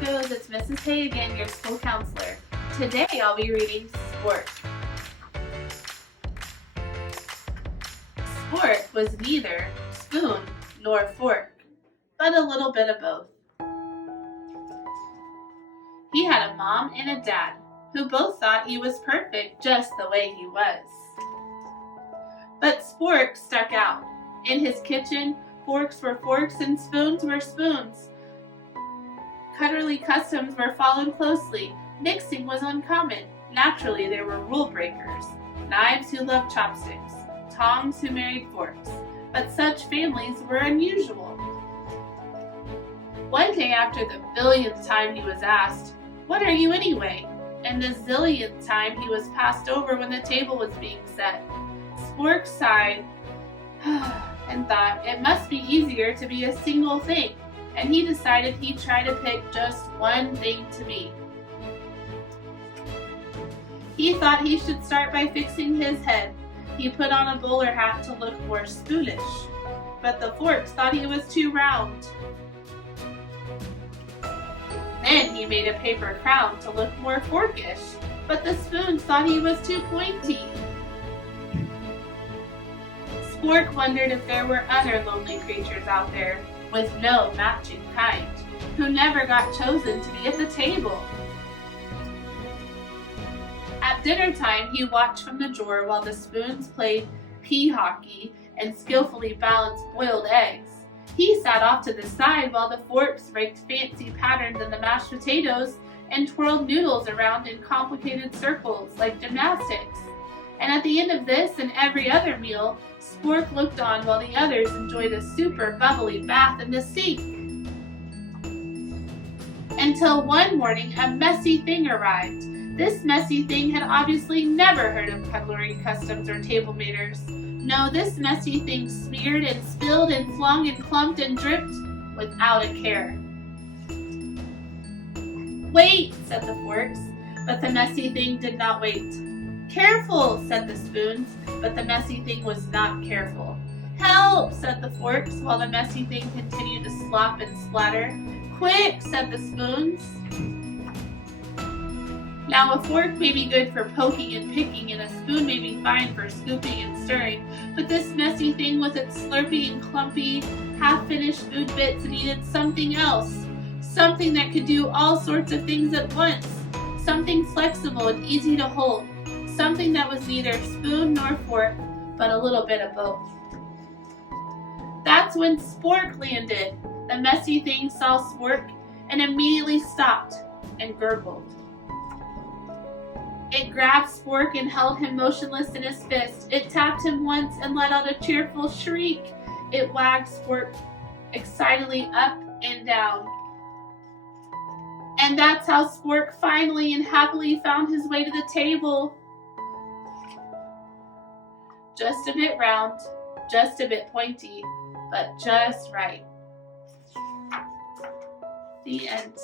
Tacos, it's Mrs. Hay again, your school counselor. Today I'll be reading Spork. Spork was neither spoon nor fork, but a little bit of both. He had a mom and a dad who both thought he was perfect just the way he was. But Spork stuck out. In his kitchen, forks were forks and spoons were spoons. Cuddly customs were followed closely. Mixing was uncommon. Naturally, there were rule breakers. Knives who loved chopsticks. Tongs who married forks. But such families were unusual. One day after the billionth time he was asked, "What are you anyway?" and the zillionth time he was passed over when the table was being set, Spork sighed and thought it must be easier to be a single thing, and he decided he'd try to pick just one thing to be. He thought he should start by fixing his head. He put on a bowler hat to look more spoonish, but the forks thought he was too round. Then he made a paper crown to look more forkish, but the spoons thought he was too pointy. Spork wondered if there were other lonely creatures out there with no matching kind, who never got chosen to be at the table. At dinner time, he watched from the drawer while the spoons played pea hockey and skillfully balanced boiled eggs. He sat off to the side while the forks raked fancy patterns in the mashed potatoes and twirled noodles around in complicated circles like gymnastics. And at the end of this and every other meal, Spork looked on while the others enjoyed a super bubbly bath in the sink. Until one morning, a messy thing arrived. This messy thing had obviously never heard of cutlery customs or table manners. No, this messy thing smeared and spilled and flung and clumped and dripped without a care. "Wait," said the forks, but the messy thing did not wait. "Careful," said the spoons, but the messy thing was not careful. "Help," said the forks, while the messy thing continued to slop and splatter. "Quick," said the spoons. Now a fork may be good for poking and picking, and a spoon may be fine for scooping and stirring, but this messy thing with its slurpy and clumpy, half-finished food bits needed something else. Something that could do all sorts of things at once. Something flexible and easy to hold. Something that was neither spoon nor fork, but a little bit of both. That's when Spork landed. The messy thing saw Spork and immediately stopped and gurgled. It grabbed Spork and held him motionless in his fist. It tapped him once and let out a cheerful shriek. It wagged Spork excitedly up and down. And that's how Spork finally and happily found his way to the table. Just a bit round, just a bit pointy, but just right. The end.